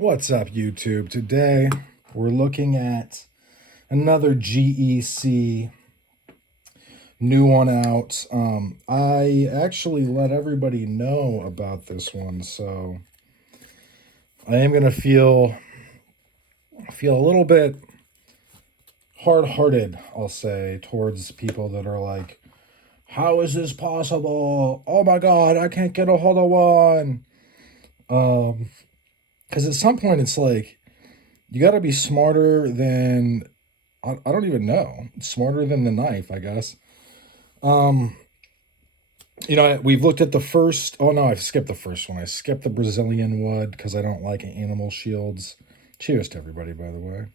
What's up, YouTube? Today we're looking at another GEC, new one out. I actually let everybody know about this one, so I am gonna feel a little bit hard-hearted, I'll say, towards people that are like, "How is this possible? Oh my God, I can't get a hold of one." Because at some point it's like you got to be smarter than I don't even know. Smarter than the knife, I guess. Um, we've looked at the first. Oh no, I skipped the first one. I skipped the Brazilian wood because I don't like animal shields. Cheers to everybody, by the way.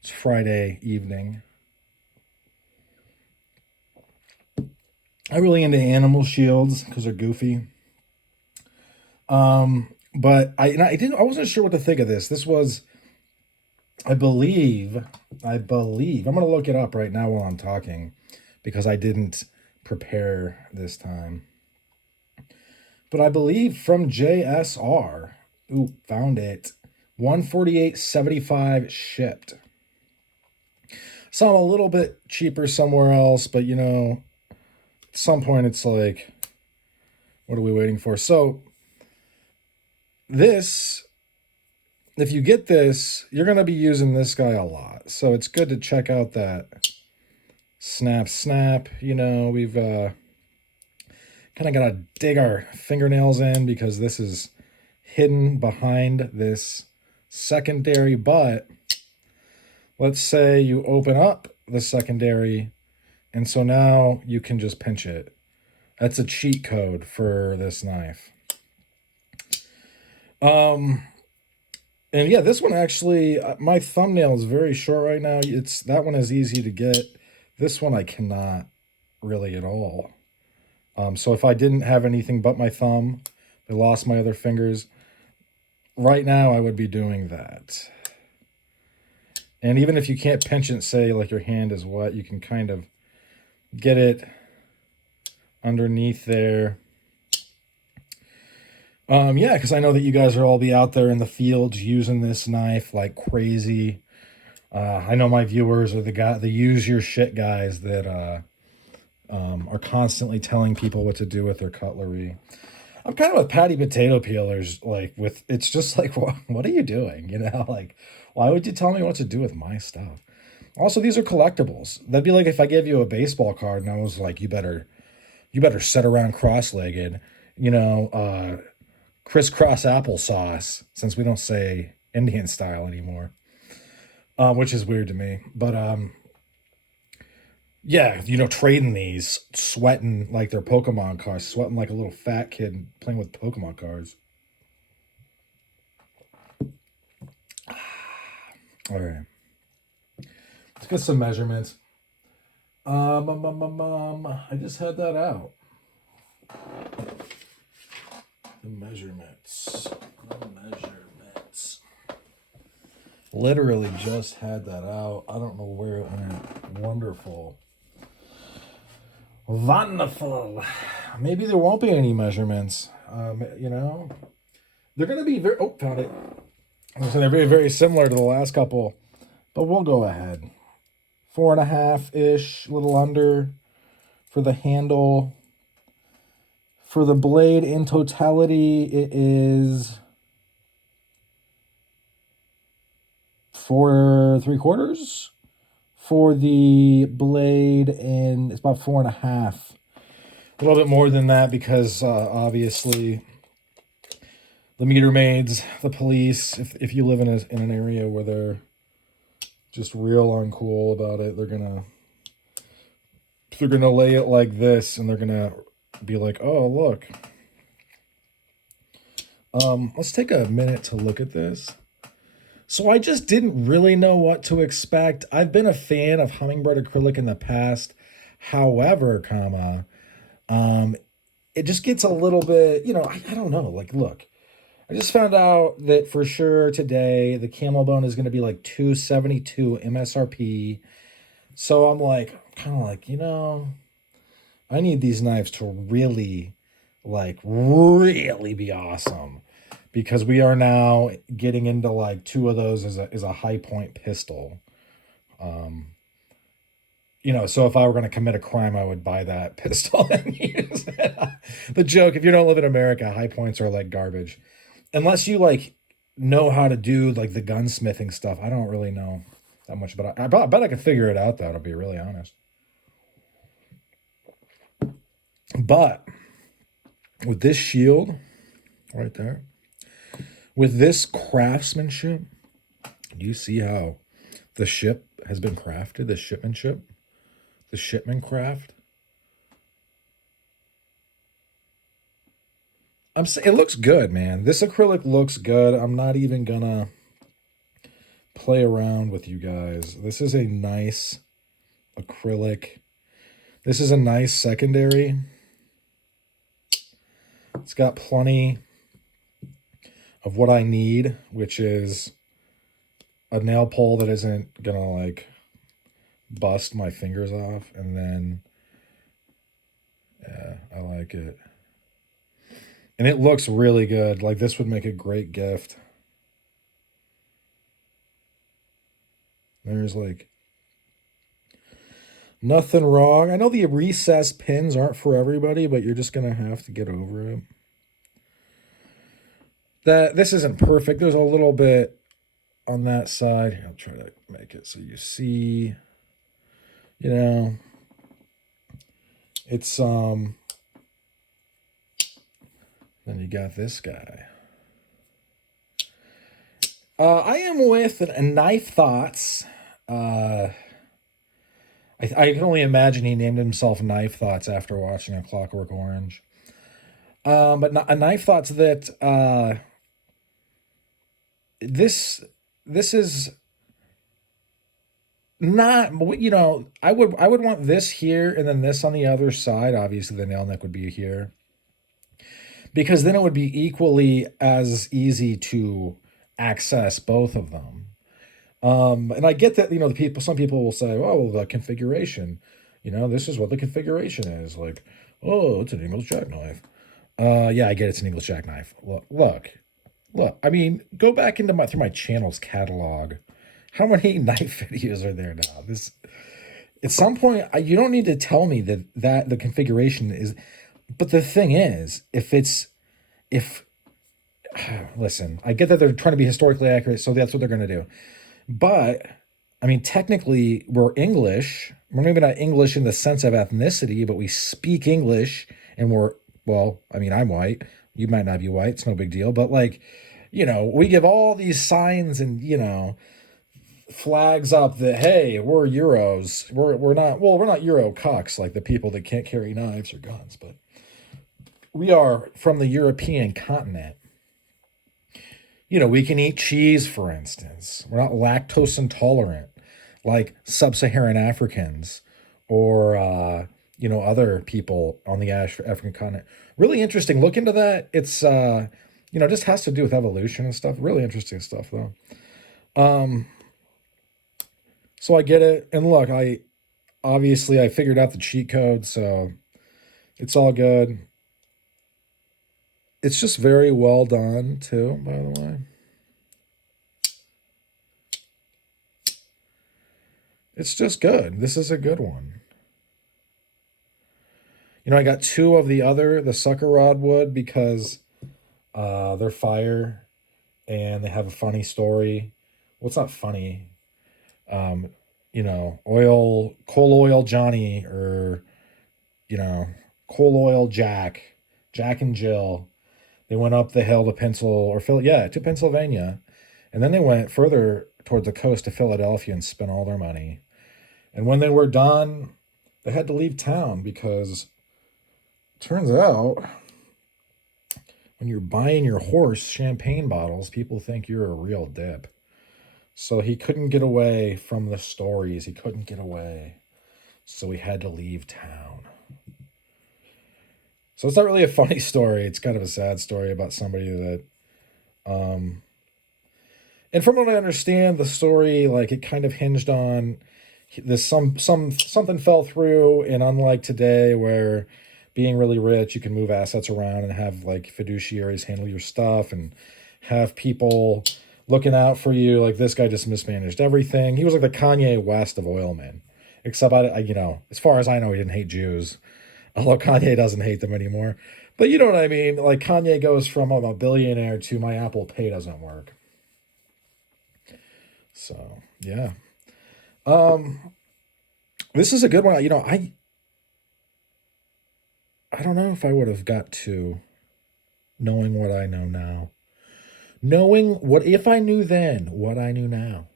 It's Friday evening. I really into animal shields because they're goofy. But I wasn't sure what to think of this. This was, I believe, I'm gonna look it up right now while I'm talking because I didn't prepare this time. But I believe from JSR. Ooh, found it. 148.75 shipped. Some a little bit cheaper somewhere else, but at some point it's like, what are we waiting for? So this, if you get this, you're gonna be using this guy a lot. So it's good to check out that snap. We've kind of got to dig our fingernails in because this is hidden behind this secondary. But let's say you open up the secondary, and so now you can just pinch it. That's a cheat code for this knife. And yeah, this one actually, my thumbnail is very short right now. That one is easy to get. This one I cannot really at all. So if I didn't have anything but my thumb, I lost my other fingers. Right now, I would be doing that. And even if you can't pinch it, say like your hand is wet, you can kind of get it underneath there. Yeah, because I know that you guys will all be out there in the fields using this knife like crazy. I know my viewers are the use your shit guys that are constantly telling people what to do with their cutlery. I'm kind of with patty potato peelers, it's just like, what are you doing? Like, why would you tell me what to do with my stuff? Also, these are collectibles. That'd be like if I gave you a baseball card and I was like, you better sit around cross-legged, crisscross applesauce, since we don't say Indian style anymore, which is weird to me. But yeah, trading these, sweating like they're Pokemon cards, sweating like a little fat kid playing with Pokemon cards. All right, let's get some measurements. I just had that out. The measurements. Literally just had that out. I don't know where it went. Wonderful. Maybe there won't be any measurements. They're going to be very... Oh, found it. So they're very, very similar to the last couple. But we'll go ahead. 4.5-ish, a little under for the handle. For the blade in totality, it is 4.75. For the blade, and it's about 4.5. A little bit more than that because obviously the meter maids, the police, if you live in an area where they're just real uncool about it, they're gonna lay it like this, and they're gonna be like, oh look. Let's take a minute to look at this. So I just didn't really know what to expect. I've been a fan of Hummingbird Acrylic in the past. However, it just gets a little bit, I don't know. Like, look, I just found out that for sure today the camel bone is going to be like $272 MSRP. So I'm like, kind of like, I need these knives to really be awesome. because we are now getting into like two of those as a high point pistol. Um, so if I were going to commit a crime, I would buy that pistol and use it. The joke, if you don't live in America, high points are like garbage. Unless you like know how to do like the gunsmithing stuff. I don't really know that much about it. I bet I could figure it out though, to be really honest. But with this shield right there, with this craftsmanship, do you see how the ship has been crafted, the shipmanship, the shipman craft? It looks good, man. This acrylic looks good. I'm not even gonna play around with you guys. This is a nice acrylic. This is a nice secondary. It's got plenty of what I need, which is a nail pole that isn't gonna like bust my fingers off. And then, yeah, I like it. And it looks really good. Like this would make a great gift. There's like nothing wrong. I know the recessed pins aren't for everybody, but you're just going to have to get over it. This isn't perfect. There's a little bit on that side. I'll try to make it so you see, it's, then you got this guy. I am with a Knife Thoughts. I can only imagine he named himself Knife Thoughts after watching A Clockwork Orange. But a Knife Thoughts that this is not, I would want this here and then this on the other side. Obviously, the nail neck would be here, because then it would be equally as easy to access both of them. And I get that, some people will say, oh, well, the configuration, this is what the configuration is. Like, oh, it's an English jackknife. Yeah, I get it's an English jackknife. Look. I mean, go back into through my channel's catalog. How many knife videos are there now? At some point, you don't need to tell me that the configuration is. But the thing is, listen, I get that they're trying to be historically accurate, so that's what they're going to do. But, I mean, technically, we're English. We're maybe not English in the sense of ethnicity, but we speak English, and I'm white. You might not be white. It's no big deal. But, we give all these signs and, flags up that, hey, we're Euros. We're not Euro cucks, like the people that can't carry knives or guns, but we are from the European continent. We can eat cheese, for instance. We're not lactose intolerant like sub-Saharan Africans or, other people on the African continent. Really interesting. Look into that. It's, just has to do with evolution and stuff. Really interesting stuff, though. So I get it. And look, I figured out the cheat code, so it's all good. It's just very well done, too, by the way. It's just good. This is a good one. I got two of the sucker rod wood because they're fire and they have a funny story. Well, it's not funny. Coal oil Johnny or, coal oil Jack and Jill. They went up the hill to Pennsylvania. And then they went further towards the coast to Philadelphia and spent all their money. And when they were done, they had to leave town because it turns out when you're buying your horse champagne bottles, people think you're a real dip. So he couldn't get away from the stories. He couldn't get away. So he had to leave town. So it's not really a funny story. It's kind of a sad story about somebody that, and from what I understand, the story, it kind of hinged on this, something fell through, and unlike today where being really rich, you can move assets around and have fiduciaries handle your stuff and have people looking out for you. Like, this guy just mismanaged everything. He was like the Kanye West of oilmen. Except, as far as I know, he didn't hate Jews. Although Kanye doesn't hate them anymore. But you know what I mean? Like, Kanye goes from, I'm a billionaire to my Apple Pay doesn't work. So, yeah. This is a good one. I don't know if I would have got to knowing what I know now. Knowing what if I knew then what I knew now.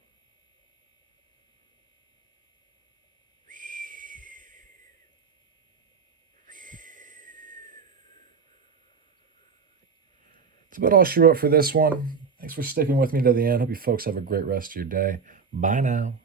That's about all she wrote for this one. Thanks for sticking with me to the end. Hope you folks have a great rest of your day. Bye now.